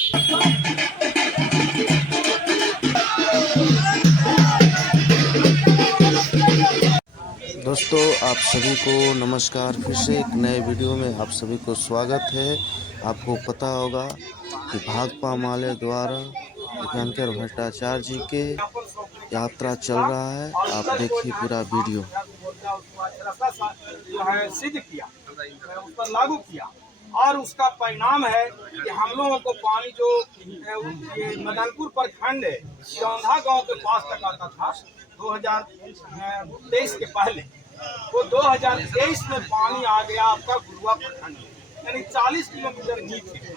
दोस्तों, आप सभी को नमस्कार। फिर से एक नए वीडियो में आप सभी को स्वागत है। आपको पता होगा कि भाकपा माले द्वारा दीपांकर भट्टाचार्य जी के यात्रा चल रहा है। आप देखिए पूरा वीडियो। जो है सिद्ध किया, उस पर लागू किया और उसका परिणाम है कि हम लोगों को पानी जो ये मदनपुर प्रखंड चौंधा गांव के पास तक आता था 2023 के पहले, वो 2023 में पानी आ गया आपका गुरुआ प्रखंड में, यानी 40 किलोमीटर नीचे।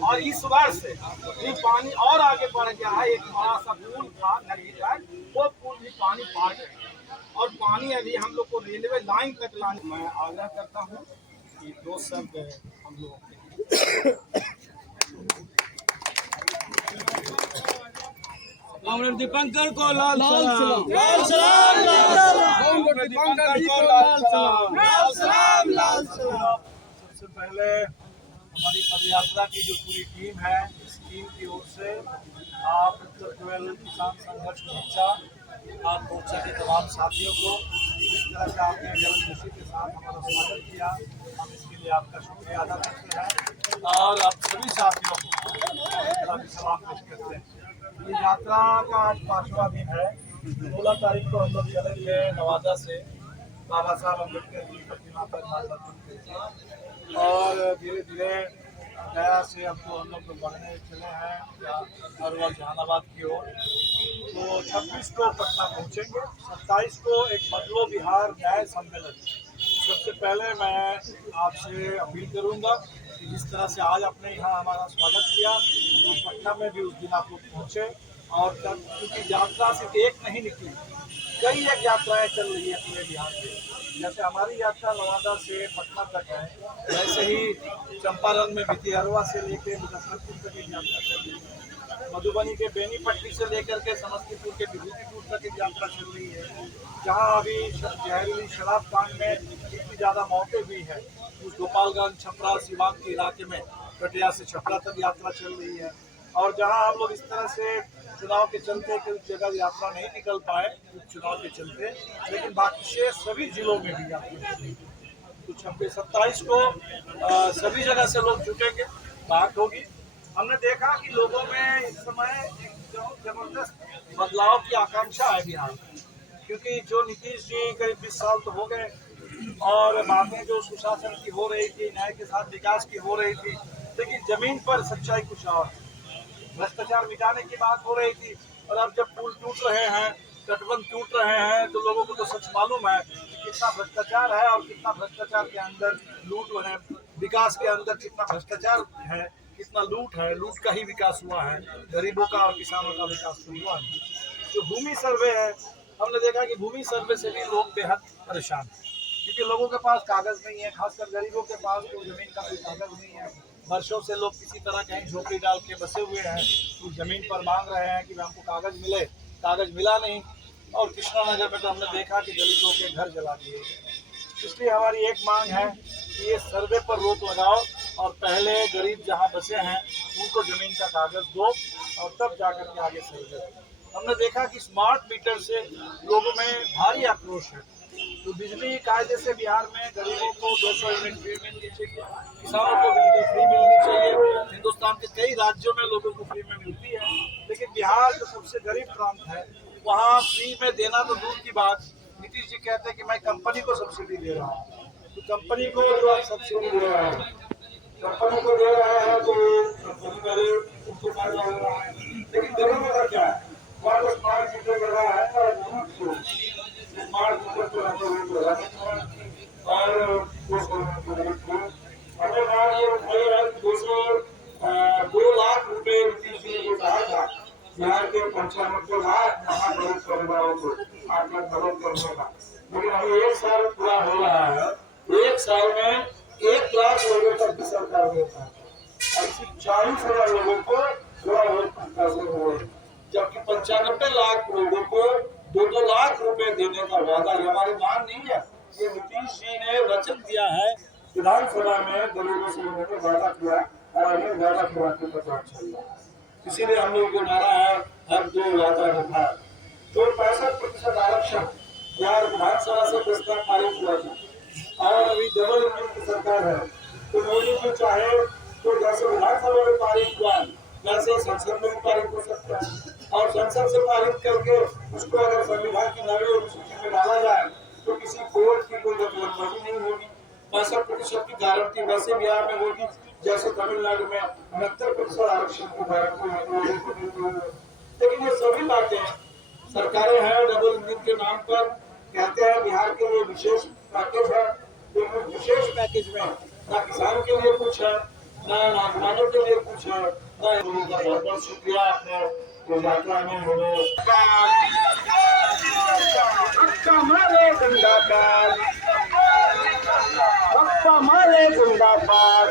और इस वर्ष ये पानी और आगे बढ़ गया है। एक बड़ा सा पुल था नदी पर, वो पुल भी पानी पार गया और पानी अभी हम लोग को रेलवे लाइन तक लाने। मैं आग्रह करता हूँ कि 2 शब्द हम लोगों के दीपंकर को लाल सलाम, लाल सलाम, लाल सलाम, दीपंकर को लाल सलाम, लाल सलाम, लाल सलाम। सबसे पहले हमारी पदयात्रा की जो पूरी टीम है, इस टीम की ओर से आप उत्तर केवल किसान संघर्ष मोर्चा, आप मोर्चा के तमाम साथियों को इस तरह से आपने जबरदस्ती के साथ हमारा स्वागत किया, हम इसके लिए आपका शुक्रिया अदा करते हैं और आप सभी साथियों को सलाम पेश करते हैं। ये यात्रा का आज 5वां दिन है। 16 तारीख को हम लोग चले थे नवादा से बाबा साहब अम्बेडकर की प्रतिमा पर माल्यार्पण करते और धीरे धीरे गया से अब तो हम लोग बढ़ने चले हैं अरवल जहानाबाद की ओर। तो 26 को पटना पहुंचेंगे। 27 को एक बदलो बिहार न्याय सम्मेलन। सबसे पहले मैं आपसे अपील करूंगा कि जिस तरह से आज आपने यहाँ हमारा स्वागत किया, तो पटना में भी उस दिन आप लोग पहुँचे। और तब क्योंकि यात्रा सिर्फ एक नहीं निकली, कई एक यात्राएं चल रही है पूरे बिहार में। जैसे हमारी यात्रा नवादा से पटना तक है, वैसे ही चंपारण में भितिहरवा से लेकर मुजफ्फरपुर तक एक यात्रा चल रही है। मधुबनी के बेनीपट्टी से लेकर के समस्तीपुर के विभूतिपुर तक एक यात्रा चल रही है। जहाँ अभी जहरीली शराब कांड में इतनी ज़्यादा मौतें हुई है, उस गोपालगंज, छपरा, सिवान के इलाके में कटिया से छपरा तक यात्रा चल रही है। और जहाँ हम लोग इस तरह से चुनाव के चलते कई जगह यात्रा नहीं निकल पाए चुनाव के चलते, लेकिन बाकी शेष सभी जिलों में भी यात्रा चल रही है। तो 26-27 को सभी जगह से लोग जुटेंगे, बात होगी। हमने देखा कि लोगों में इस समय एक जबरदस्त बदलाव की आकांक्षा है बिहार में, क्योंकि जो नीतीश जी करीब 20 साल तो हो गए और बातें जो सुशासन की हो रही थी, न्याय के साथ विकास की हो रही थी, लेकिन जमीन पर सच्चाई कुछ और। भ्रष्टाचार मिटाने की बात हो रही थी और अब जब पुल टूट रहे हैं, तटबंध टूट रहे हैं, तो लोगों को तो सच मालूम है कि कितना भ्रष्टाचार है और कितना भ्रष्टाचार के अंदर लूट है, विकास के अंदर कितना भ्रष्टाचार है, कितना लूट है, लूट का ही विकास हुआ है, गरीबों का और किसानों का विकास हुआ है। जो भूमि सर्वे है, हमने देखा कि भूमि सर्वे से भी लोग बेहद परेशान हैं, क्योंकि लोगों के पास कागज नहीं है, खासकर गरीबों के पास तो जमीन का कोई कागज नहीं है। वर्षों से लोग किसी तरह कहीं झोपड़ी डाल के बसे हुए हैं, तो जमीन पर मांग रहे हैं कि हमको कागज मिले, कागज मिला नहीं। और कृष्णानगर में तो हमने देखा कि दलितों के घर जला दिए। इसलिए हमारी एक मांग है कि ये सर्वे पर रोक लगाओ और पहले गरीब जहाँ बसे हैं उनको जमीन का कागज दो और तब जाकर के आगे सर्वे। हमने देखा कि स्मार्ट मीटर से लोगों में भारी आक्रोश है। तो बिजली कायदे से बिहार में गरीबों को 200 यूनिट फ्री मिलनी चाहिए, किसानों को बिजली फ्री मिलनी चाहिए। हिंदुस्तान के कई राज्यों में लोगों को फ्री में मिलती है, लेकिन बिहार जो सबसे गरीब प्रांत है, वहाँ फ्री में देना तो दूर की बात, नीतीश जी कहते हैं कि मैं कंपनी को सब्सिडी दे रहा हूँ। तो कंपनी को जो आप सब्सिडी दे रहे हैं, कंपनी को दे रहे हैं तो कंपनी करे उसको फायदा हो रहा है, लेकिन गरीबों का क्या है? वहाँ स्मार्ट मीटर कर रहा है और स्मार्ट मीटर को और हमें बात ये है 2 लाख रुपए नीतीश जी ने कहा था बिहार के 95 लाख महागरीब परिवारों को आर्थिक मदद करने का, लेकिन अभी 1 साल पूरा हो रहा है। 1 साल में 1 लाख लोगों तक भी सरकार देता है और सिर्फ 40,000 लोगों को थोड़ा बहुत पैसे हुए, जबकि 95 लाख लोगों को 2-2 लाख रुपए देने का वादा हमारी मांग नहीं है। ये नीतीश जी ने वचन दिया है विधानसभा में, गरीबों से उन्होंने वादा किया और ये ज्यादा खुराकी का दौर चल रहा है। इसीलिए हम लोगों को नारा है हर दो वादा निभा। तो 65% आरक्षण बिहार विधानसभा से प्रस्ताव पारित हुआ था और अभी डबल इंजन की सरकार है। तो मोदी जी चाहे तो जैसे विधानसभा में पारित हुआ वैसे संसद में भी पारित हो सकता है और संसद से पारित करके उसको अगर संविधान की नवी अनुसूची में डाला जाए तो किसी कोर्ट की कोई दखलंदाजी नहीं होगी। 65% की गारंटी वैसे बिहार में होगी जैसे तमिलनाडु में 69% आरक्षण की गारंटी। लेकिन ये सभी बातें सरकारें हैं डबल इंजन के नाम पर कहते हैं बिहार के लिए विशेष पैकेज है। लेकिन विशेष पैकेज में ना किसान के लिए कुछ है, ना नौजवानों के लिए कुछ है, ना लोगों का बहुत बहुत शुक्रिया आपने जो यात्रा में हमें मारे जिंदाबाद, मारे जिंदाबाद,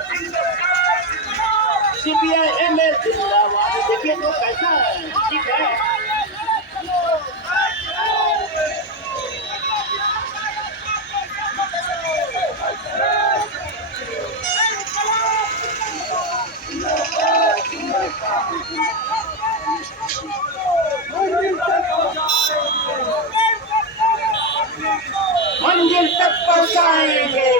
CPIM जिंदाबाद। देखिए तो कैसा है, ठीक है। मंजिल तक पहुंचाएंगे।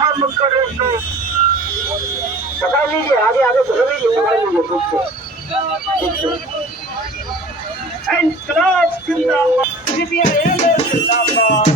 हम करेंगे। बता लीजिए आगे आगे बढ़ लीजिए। इंकलाब जिंदाबाद, CPIM जिंदाबाद।